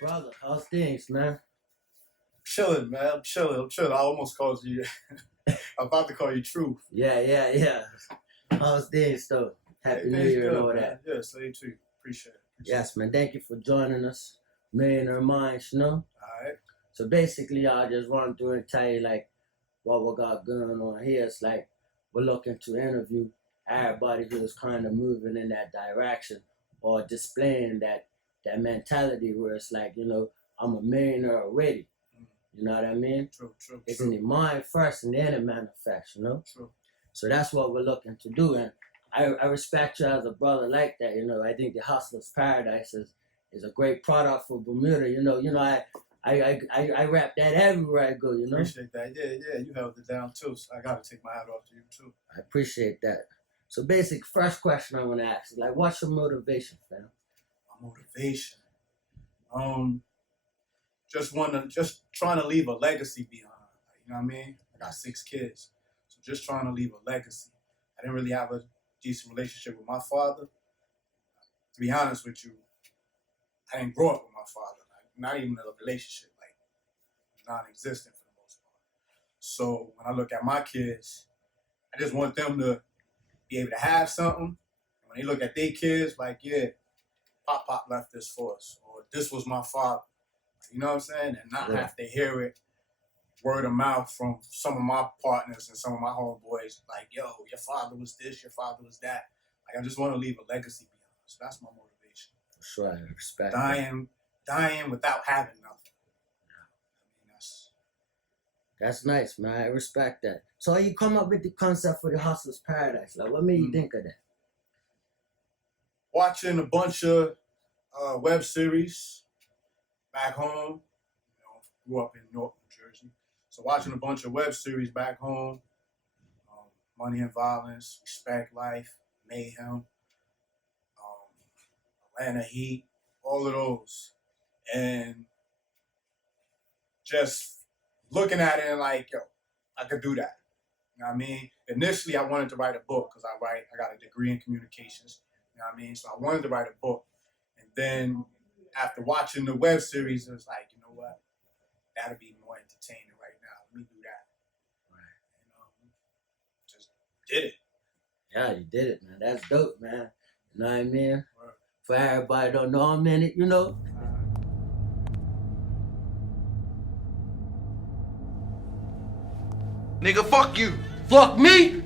Brother, how's things, man? Chilling, man. I'm chilling. I almost called you. I'm about to call you Truth. Yeah. How's things, though? Happy New Year and all man. that. Yeah, same to you. Appreciate it. Yes, man. Thank you for joining us. Millionaire Minds, you know? All right. So basically, I'll just run through and tell you, like, what we got going on here. It's like we're looking to interview everybody who's kind of moving in that direction or displaying that mentality where it's like, you know, I'm a millionaire already. You know what I mean? True. It's in the mind first and then it manifests, you know? True. So that's what we're looking to do. And I respect you as a brother like that, you know. I think the Hustlerz Paradise is a great product for Bermuda, you know. I rap that everywhere I go, you know? Appreciate that. Yeah, you held it down too. So I gotta take my hat off to you too. I appreciate that. So basic first question I want to ask is like, what's your motivation, fam? My motivation. Just trying to leave a legacy behind. You know what I mean? I got 6 kids. So just trying to leave a legacy. I didn't really have a decent relationship with my father. To be honest with you, I didn't grow up with my father. Like, not even a relationship, like non-existent for the most part. So when I look at my kids, I just want them to be able to have something. And when they look at their kids, like, yeah, Pop left this for us, or this was my father. You know what I'm saying? And not have to hear it word of mouth from some of my partners and some of my homeboys, like, yo, your father was this, your father was that. Like, I just want to leave a legacy behind. So that's my motivation. For sure, I respect Dying without having nothing. I mean, that's nice, man. I respect that. So how you come up with the concept for the Hustlerz Paradise? Like, what made you think of that? Watching a bunch of web series back home. You know, grew up in North New Jersey. So watching a bunch of web series back home, Money and Violence, Respect Life, Mayhem, Atlanta Heat, all of those. And just looking at it and like, yo, I could do that. You know what I mean? Initially, I wanted to write a book because I got a degree in communications. You know what I mean? So I wanted to write a book. And then after watching the web series, it was like, you know what? That'll be more entertaining right now. Let me do that. Right. Just did it. Yeah, you did it, man. That's dope, man. You know what I mean? Right. For everybody don't know I'm in it, you know? Nigga, fuck you. Fuck me?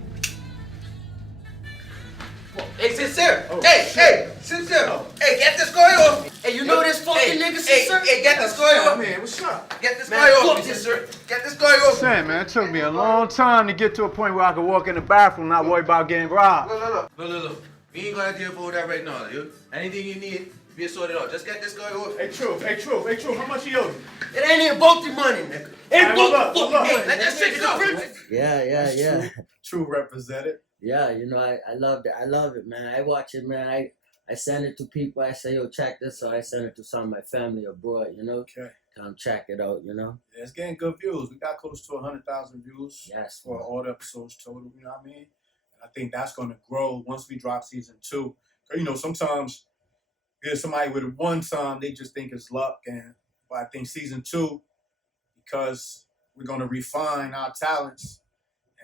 Hey, sincere. Oh, hey, sincere. Oh. Hey, get this guy off me. Hey, you know this fucking nigga, sincere? Hey, get this guy off me. Man, what's up? Get this guy off me, sincere. Get this guy off me. Saying, man, it took me a long time to get to a point where I could walk in the bathroom and not worry about getting robbed. Look. We ain't gonna deal with that right now, dude. Anything you need, we'll sort it out. Just get this guy off. Hey, Truth, how much he owes you? It ain't even about the money, nigga. It about the fucking money. Let that shit go. Yeah. True represented. Yeah, you know, I love it. I love it, man. I watch it, man. I send it to people. I say, yo, check this. So I send it to some of my family abroad, you know? Okay. Come check it out, you know? Yeah, it's getting good views. We got close to 100,000 views for all the episodes total, you know what I mean? And I think that's going to grow once we drop season 2. You know, sometimes there's somebody with one song, they just think it's luck. But I think season 2, because we're going to refine our talents,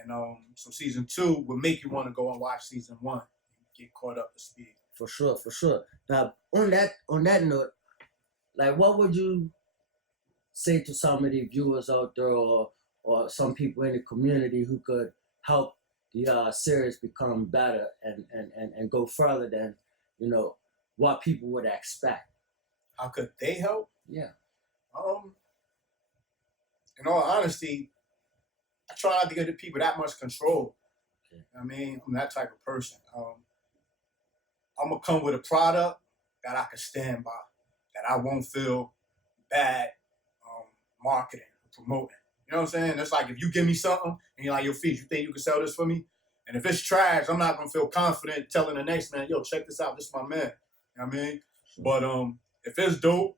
and so season 2 will make you want to go and watch season 1 and get caught up to speed. For sure. Now, on that note, like, what would you say to some of the viewers out there, or some people in the community who could help the series become better and go further than, you know, what people would expect? How could they help? Yeah. In all honesty, I try not to give the people that much control. Okay. I mean, I'm that type of person. I'm going to come with a product that I can stand by, that I won't feel bad marketing, promoting. You know what I'm saying? It's like if you give me something and you're like, yo, Fees, you think you can sell this for me? And if it's trash, I'm not going to feel confident telling the next man, yo, check this out. This is my man. You know what I mean? But if it's dope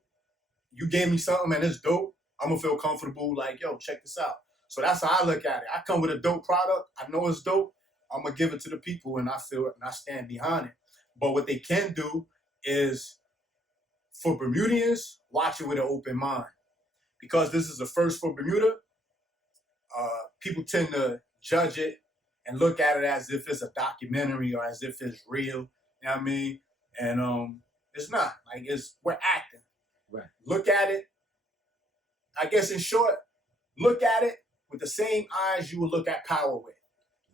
you gave me something and it's dope, I'm gonna feel comfortable. Like, yo, check this out. So that's how I look at it. I come with a dope product. I know it's dope. I'm gonna give it to the people, and I feel it, and I stand behind it. But what they can do is, for Bermudians, watch it with an open mind, because this is the first for Bermuda. People tend to judge it and look at it as if it's a documentary or as if it's real. You know what I mean? And it's not. Like, we're acting. Right. Look at it. I guess in short, look at it with the same eyes you would look at power with.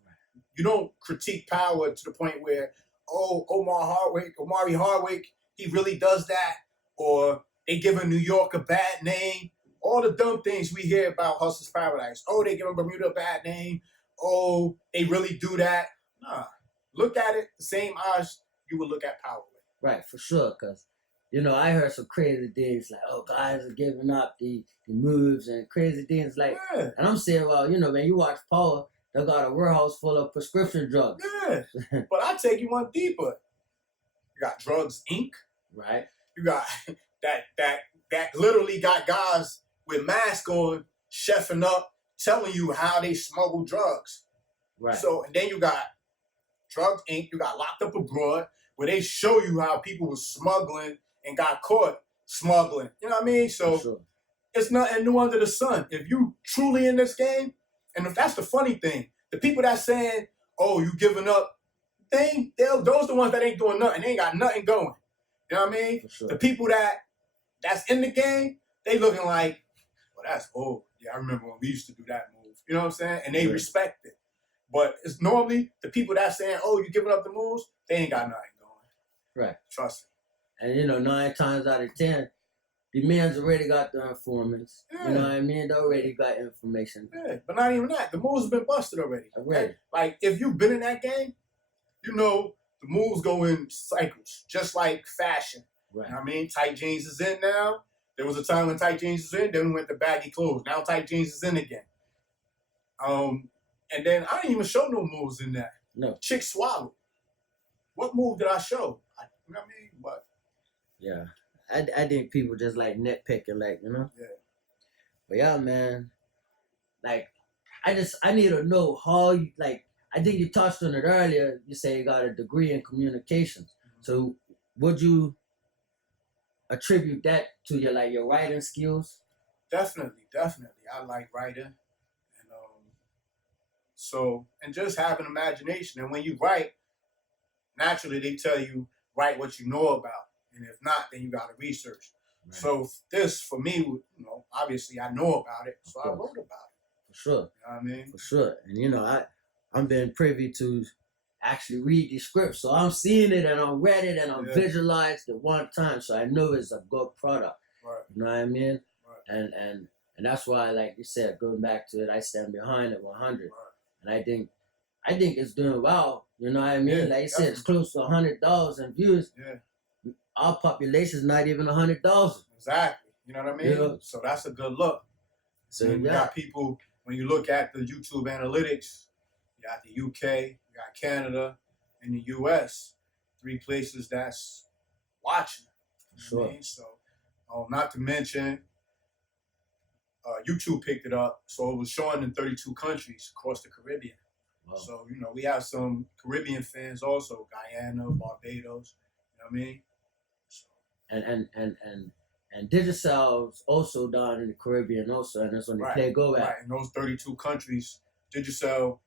Right. You don't critique power to the point where, oh, Omari Hardwick, he really does that, or they giving New York a bad name. All the dumb things we hear about Hustlerz Paradise. Oh, they giving Bermuda a bad name. Oh, they really do that. Nah. Look at it the same eyes you would look at power with. Right, for sure, because, I heard some crazy things like, oh, guys are giving up the moves and crazy things like, Yeah. And I'm saying, well, when you watch Power, they got a warehouse full of prescription drugs. Yeah, but I take you one deeper. You got Drugs Inc. Right. You got that literally got guys with masks on, chefing up, telling you how they smuggle drugs. Right. So, and then you got Drugs Inc. You got Locked Up Abroad, where they show you how people were smuggling and got caught smuggling. You know what I mean? So For sure. It's nothing new under the sun. If you truly in this game, and if that's the funny thing, the people that saying, oh, you giving up, those the ones that ain't doing nothing. They ain't got nothing going. You know what I mean? For sure. The people that's in the game, they looking like, well, that's old. Yeah, I remember when we used to do that move. You know what I'm saying? And they respect it. But it's normally the people that saying, oh, you giving up the moves, they ain't got nothing going. Right. Trust me. And 9 times out of 10, the man's already got the informants. Yeah. You know what I mean? They already got information. Yeah, but not even that. The moves have been busted already. Already. Like, if you've been in that game, you know the moves go in cycles, just like fashion. Right. You know what I mean? Tight jeans is in now. There was a time when tight jeans was in, then we went to baggy clothes. Now tight jeans is in again. And then I didn't even show no moves in that. No. Chick swallowed. What move did I show? You know what I mean? But Yeah. I think people just like nitpicking, Yeah. But yeah, man. Like, I need to know how you, like, I think you touched on it earlier. You say you got a degree in communications. So would you attribute that to your writing skills? Definitely. I like writing. And just have an imagination. And when you write, naturally they tell you, write what you know about. And if not, then you got to research. Right. So this, for me, obviously I know about it, so I wrote about it. For sure. You know what I mean? For sure. And, I'm being privy to actually read the script. So I'm seeing it and I'm read it and I'm visualized it one time. So I know it's a good product. Right. You know what I mean? Right. And that's why, like you said, going back to it, I stand behind it 100. Right. And I think it's doing well. You know what I mean? Yeah, like you said, it's close to 100,000 views. Yeah. Our population is not even 100,000. Exactly. You know what I mean? So that's a good look. So you got people, when you look at the YouTube analytics, you got the UK, you got Canada, and the US, 3 places that's watching. You know what I mean? So, not to mention, YouTube picked it up, so it was showing in 32 countries across the Caribbean. Wow. So, we have some Caribbean fans also, Guyana, Barbados, you know what I mean? So. And Digicel's also down in the Caribbean also, and that's when they play go at. Right, in those 32 countries, Digicel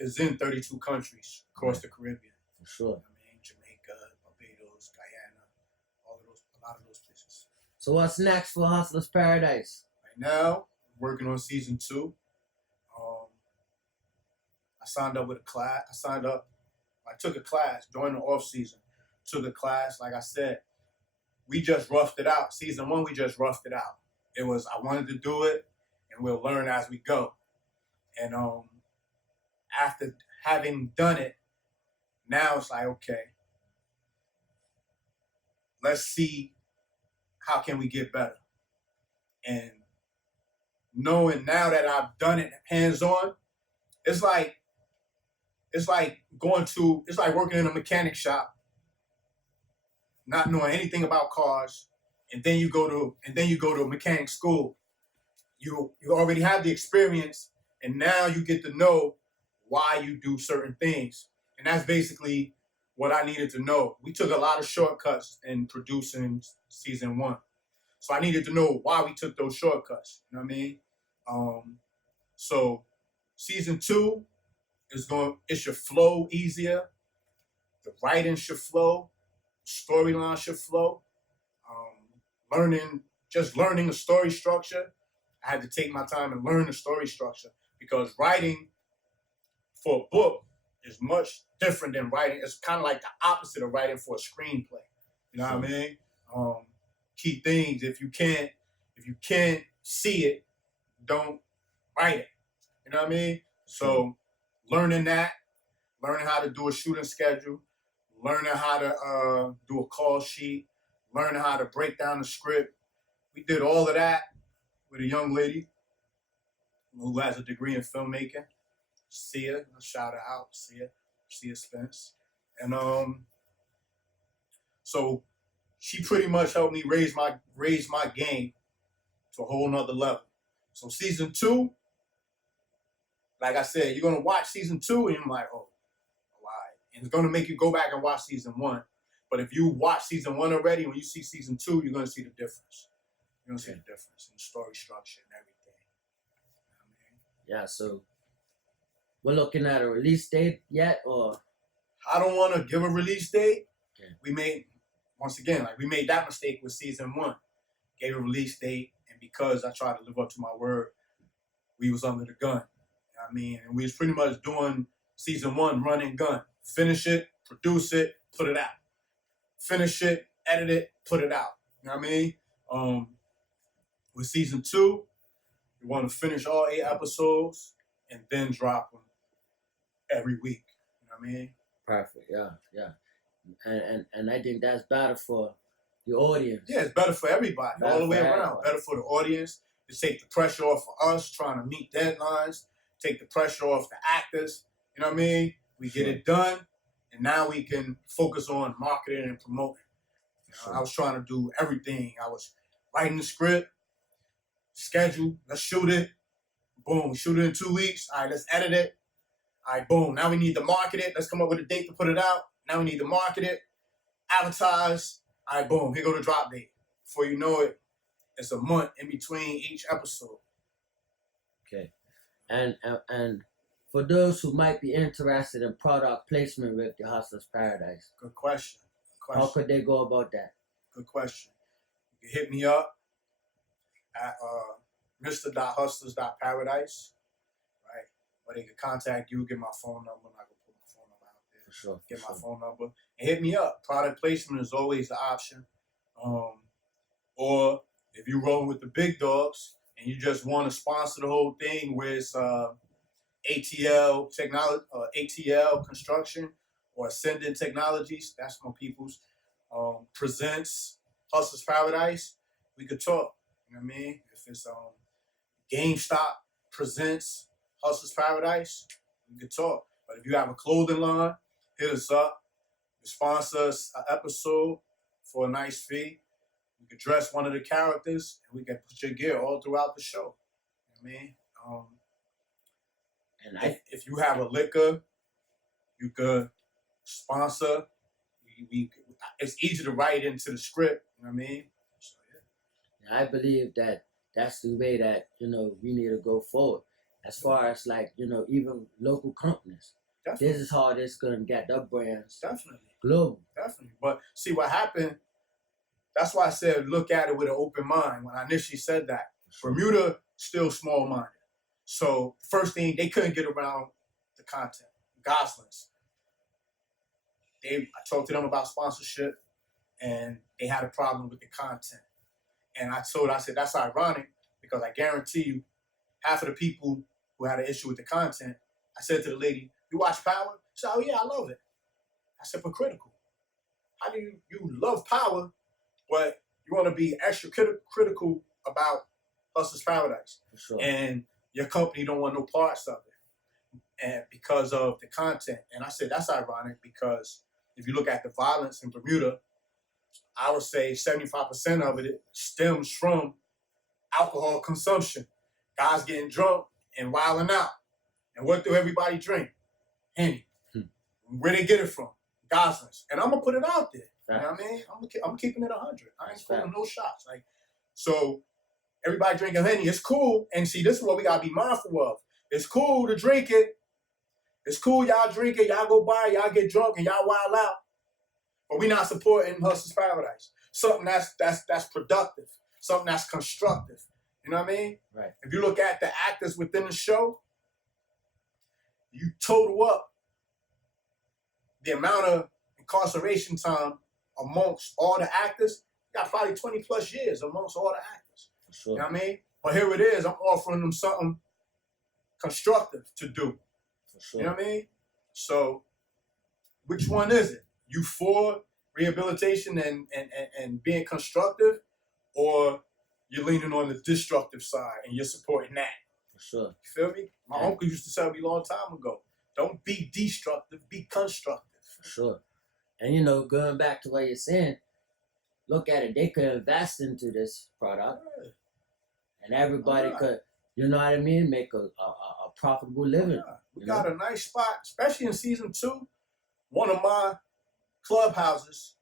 is in 32 countries across the Caribbean. For sure. You know what I mean? Jamaica, Barbados, Guyana, a lot of those places. So what's next for Hustlerz Paradise? Right now, working on season 2. I signed up with a class. I took a class during the off season. Took a class, like I said. We just roughed it out. Season 1, we just roughed it out. It was, I wanted to do it, and we'll learn as we go. And after having done it, now it's like, okay, let's see how can we get better. And knowing now that I've done it hands-on, it's like working in a mechanic shop, not knowing anything about cars, and then you go to mechanic school. You already have the experience, and now you get to know why you do certain things. And that's basically what I needed to know. We took a lot of shortcuts in producing season 1. So I needed to know why we took those shortcuts. You know what I mean? So season 2 it should flow easier. The writing should flow. Storyline should flow. Learning the story structure. I had to take my time and learn the story structure, because writing for a book is much different than writing. It's kind of like the opposite of writing for a screenplay. You know what I mean? Key things. If you can't see it, don't write it. You know what I mean? So learning how to do a shooting schedule, learning how to do a call sheet, learning how to break down the script. We did all of that with a young lady who has a degree in filmmaking. Sia, shout her out, Sia Spence. And so she pretty much helped me raise my game to a whole nother level. So season 2, like I said, you're gonna watch season 2 and you're like, oh, why? And it's gonna make you go back and watch season 1. But if you watch season 1 already, when you see season 2, you're gonna see the difference. You're gonna see the difference in the story structure and everything. You know what I mean? Yeah, so we're looking at a release date yet, or? I don't want to give a release date. Okay. We made that mistake with season 1. Gave a release date, and because I tried to live up to my word, we was under the gun. You know what I mean? And we was pretty much doing season 1 run and gun. Finish it, produce it, put it out. Finish it, edit it, put it out. You know what I mean? With season 2, we want to finish all 8 episodes and then drop them every week. You know what I mean? Perfect. Yeah. And I think that's better for the audience. Yeah, it's better for everybody, all the way around. Better for the audience, to take the pressure off of us trying to meet deadlines, take the pressure off the actors. You know what I mean? We get it done, and now we can focus on marketing and promoting. You know, I was trying to do everything. I was writing the script, schedule, let's shoot it. Boom, we shoot it in 2 weeks. All right, let's edit it. All right, boom. Now we need to market it. Let's come up with a date to put it out. Now we need to market it, advertise. All right, boom. Here go the drop date. Before you know it, it's a month in between each episode. Okay, and for those who might be interested in product placement with the Hustlerz Paradise, Good question. how could they go about that? Good question. You can hit me up at Mr.Hustlers.Paradise, right? Or they can contact you, get my phone number, and I can put my phone number out there. For sure. Get my phone number and hit me up. Product placement is always the option. Or if you're rolling with the big dogs and you just want to sponsor the whole thing with ATL technology, ATL construction, or Ascendant Technologies, that's my people's, presents Hustlerz Paradise, we could talk. You know what I mean? If it's GameStop presents Hustlerz Paradise, we could talk. But if you have a clothing line, hit us up. You sponsor us an episode for a nice fee. We could dress one of the characters, and we can put your gear all throughout the show. You know what I mean? If you have a liquor, you could sponsor. It's easy to write into the script. You know what I mean? So, yeah. I believe that that's the way that, we need to go forward. As far as even local companies. Definitely. This is how this going to get their brands Definitely. global. Definitely. But see what happened, that's why I said look at it with an open mind when I initially said that. Bermuda, still small-minded. So first thing, they couldn't get around the content. Goslings. I talked to them about sponsorship, and they had a problem with the content. And I said, that's ironic, because I guarantee you, half of the people who had an issue with the content, I said to the lady, you watch Power? She said, oh yeah, I love it. I said, but critical. How do you love Power, but you want to be extra critical about Hustlerz Paradise? For sure. And your company don't want no parts of it, and because of the content. And I said, that's ironic, because if you look at the violence in Bermuda, I would say 75% of it stems from alcohol consumption. Guys getting drunk and wilding out. And what do everybody drink? Henny. Where they get it from? Goslings. And I'm gonna put it out there. You know what I mean? I'm keeping it 100. I ain't pulling no shots. Like, so everybody drinking Henny. It's cool. And see, this is what we gotta be mindful of. It's cool to drink it. It's cool y'all drink it. Y'all go buy it. Y'all get drunk and y'all wild out. But we not supporting Hustlerz Paradise. Something that's productive. Something that's constructive. You know what I mean? Right. If you look at the actors within the show, you total up the amount of incarceration time amongst all the actors, got probably 20 plus years amongst all the actors. For sure. You know what I mean? But here it is, I'm offering them something constructive to do. For sure. You know what I mean? So, which one is it? You for rehabilitation and being constructive, or you're leaning on the destructive side and you're supporting that? For sure. You feel me? My uncle used to tell me a long time ago, don't be destructive, be constructive. For sure. And you know, going back to what you're saying, look at it, they could invest into this product and everybody could, you know what I mean, make a profitable living. We got a nice spot, especially in season 2. One of my clubhouses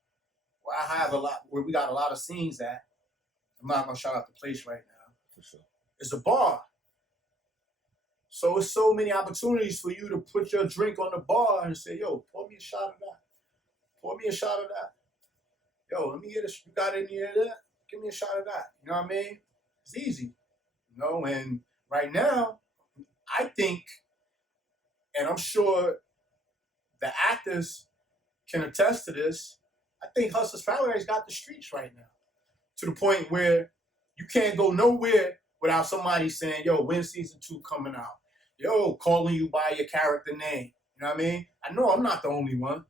where we got a lot of scenes at. I'm not gonna shout out the place right now. For sure. It's a bar. So it's so many opportunities for you to put your drink on the bar and say, yo, pour me a shot of that. Pour me a shot of that. Yo, let me get a, you got any of that? Give me a shot of that. You know what I mean? It's easy. You know, and right now, I think, and I'm sure the actors can attest to this, I think Hustlerz Paradise got the streets right now. To the point where you can't go nowhere without somebody saying, yo, when's season 2 coming out? Yo, calling you by your character name. You know what I mean? I know I'm not the only one.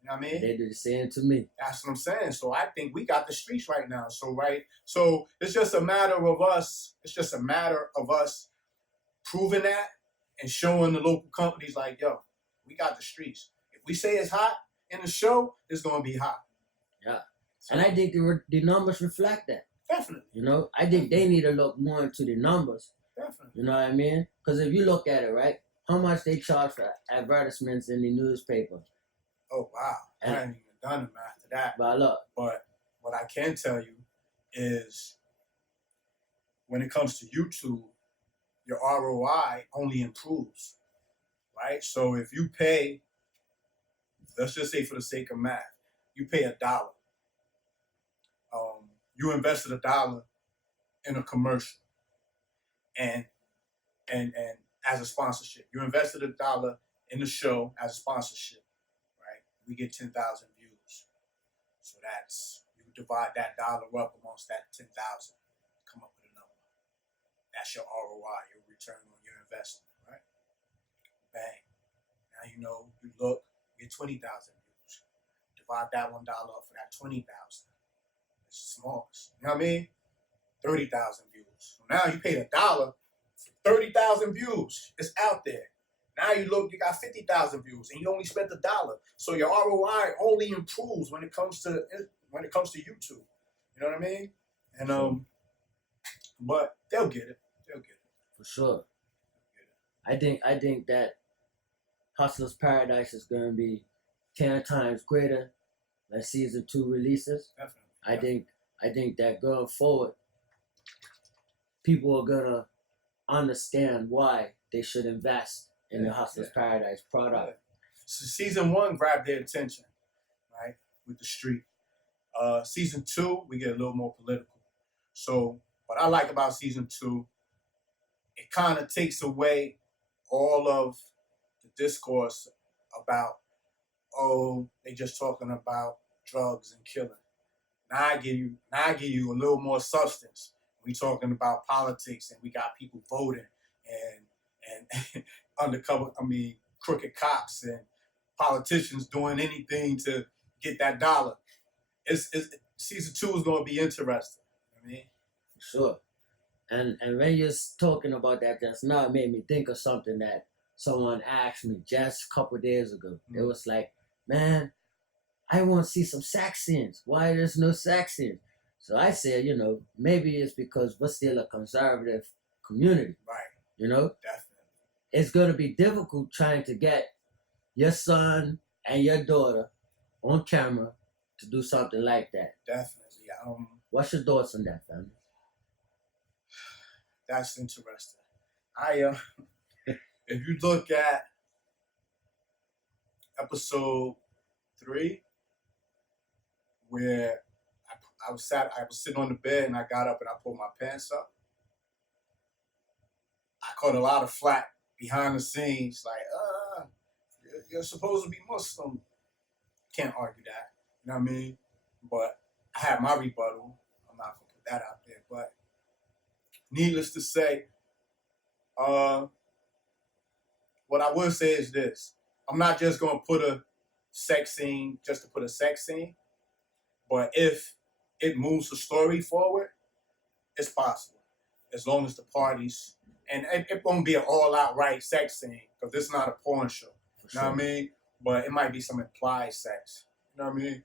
You know what I mean? They do the same to me. That's what I'm saying. So I think we got the streets right now. So it's just a matter of us. It's just a matter of us proving that and showing the local companies like, yo, we got the streets. If we say it's hot in the show, it's gonna be hot. Yeah. And I think the numbers reflect that. Definitely. You know, I think they need to look more into the numbers. Definitely. You know what I mean? Because if you look at it, right, how much they charge for advertisements in the newspaper. Oh, wow. I haven't even done the math to that. But look. But what I can tell you is when it comes to YouTube, your ROI only improves, right? So if you pay, let's just say for the sake of math, you pay $1. You invested $1 in a commercial and as a sponsorship. You invested $1 in the show as a sponsorship, right? We get 10,000 views. So that's, you divide that dollar up amongst that 10,000, come up with a number. That's your ROI, your return on your investment, right? Bang. Now you know, you look, you get 20,000 views. Divide that $1 up for that 20,000. It's small. You know what I mean? 30,000 views. So now you paid $1 for 30,000 views. It's out there. Now you look, you got 50,000 views, and you only spent $1. So your ROI only improves when it comes to YouTube. You know what I mean? And but they'll get it. They'll get it. For sure. I think that Hustlerz Paradise is going to be 10 times greater than season 2 releases. Definitely. I think that going forward, people are gonna understand why they should invest in the Hustlerz Paradise product. Yeah. So season 1 grabbed their attention, right, with the street. Season 2, we get a little more political. So what I like about season 2, it kind of takes away all of the discourse about, oh, they just talking about drugs and killing. Now I give you a little more substance. We talking about politics, and we got people voting, and undercover, crooked cops and politicians doing anything to get that dollar. It's season 2 is going to be interesting. I mean, sure. And when you're talking about that just now, it made me think of something that someone asked me just a couple days ago. It was like, man, I want to see some sex scenes. Why there's no sex scenes? So I said, maybe it's because we're still a conservative community. Right. Definitely. It's going to be difficult trying to get your son and your daughter on camera to do something like that. Definitely. What's your thoughts on that, family? That's interesting. If you look at episode 3, where I was sitting on the bed and I got up and I pulled my pants up, I caught a lot of flack behind the scenes, like, you're supposed to be Muslim. Can't argue that, you know what I mean? But I had my rebuttal. I'm not gonna put that out there, but needless to say, what I will say is this. I'm not just gonna put a sex scene just to put a sex scene, but if it moves the story forward, it's possible. As long as the parties, and it won't be an all-out right sex scene, because it's not a porn show. You know what I mean? But it might be some implied sex. You know what I mean?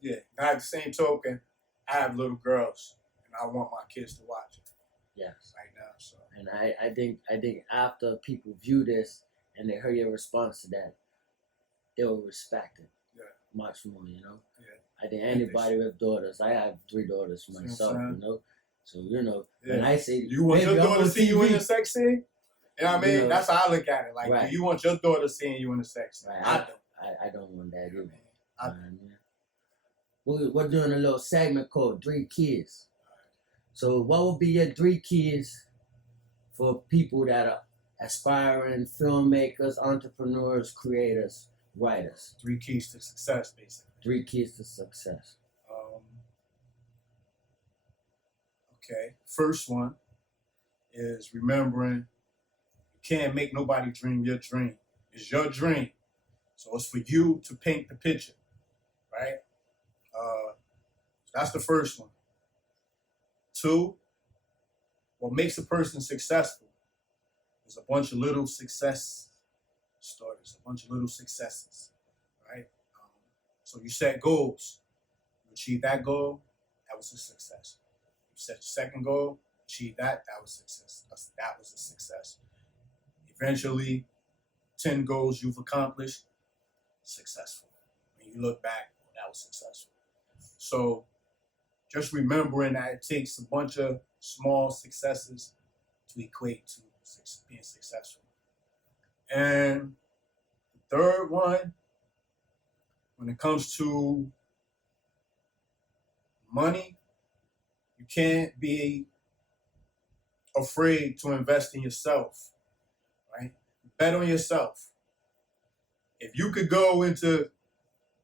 Yeah. Now, at the same token, I have little girls, and I want my kids to watch it. Yes. Right now, so. And I think after people view this and they hear your response to that, they will respect it. Yeah. Much more, Yeah. I think anybody with daughters, I have 3 daughters myself, So, when I say, you want your daughter to see you in a TV, sex scene? You know what I mean? That's how I look at it. Like, right. Do you want your daughter seeing you in a sex scene? Right. I don't. I don't want that either. I We're doing a little segment called 3 Keys. So what would be your 3 keys for people that are aspiring filmmakers, entrepreneurs, creators, writers? 3 keys to success, basically. 3 keys to success. Okay. First one is remembering you can't make nobody dream your dream. It's your dream. So it's for you to paint the picture, right? That's the first one. 2, what makes a person successful is a bunch of little success stories, a bunch of little successes, right? So you set goals. You achieve that goal, that was a success. You set your second goal, achieve that, that was success. That was a success. Eventually, 10 goals you've accomplished, successful. When you look back, that was successful. So just remembering that it takes a bunch of small successes to equate to being successful. And the third one, when it comes to money, you can't be afraid to invest in yourself, right? Bet on yourself. If you could go into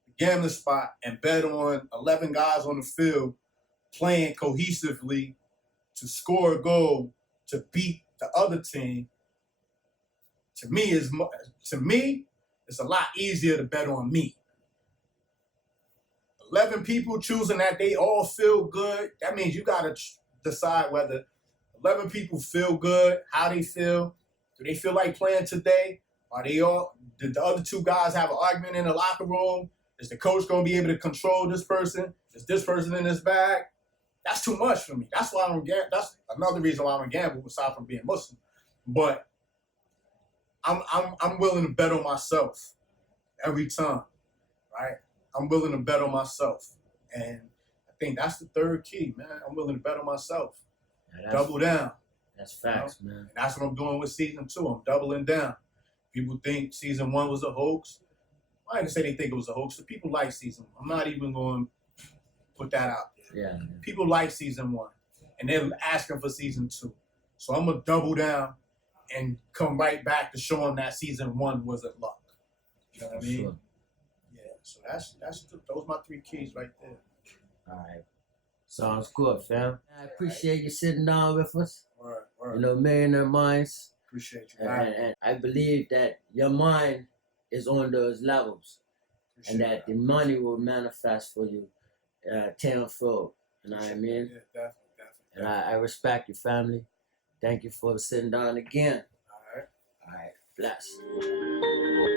the gambling spot and bet on 11 guys on the field playing cohesively to score a goal to beat the other team, to me, it's a lot easier to bet on me. 11 people choosing that they all feel good, that means you got to decide whether 11 people feel good, how they feel. Do they feel like playing today? Did the other 2 guys have an argument in the locker room? Is the coach going to be able to control this person? Is this person in his bag? That's too much for me. That's why I don't gamble. That's another reason why I don't gamble, aside from being Muslim. But I'm willing to bet on myself every time, right? I'm willing to bet on myself. And I think that's the third key, man. I'm willing to bet on myself. Double down. That's facts, man. And that's what I'm doing with season 2. I'm doubling down. People think season 1 was a hoax. I ain't gonna say they think it was a hoax. The people like season 1. I'm not even going to put that out there. Yeah. People like season 1, and they're asking for season 2. So I'm gonna double down and come right back to showing that season 1 wasn't luck. You know what I mean? Sure. Yeah. So those my 3 keys right there. All right. Sounds good, fam. I appreciate you sitting down with us. Word. Millionaire Minds. Appreciate you. And I believe that your mind is on those levels, and that the money will manifest for you tenfold. You know what I mean? Yeah, definitely. And I respect your family. Thank you for sitting down again. All right. All right. Bless.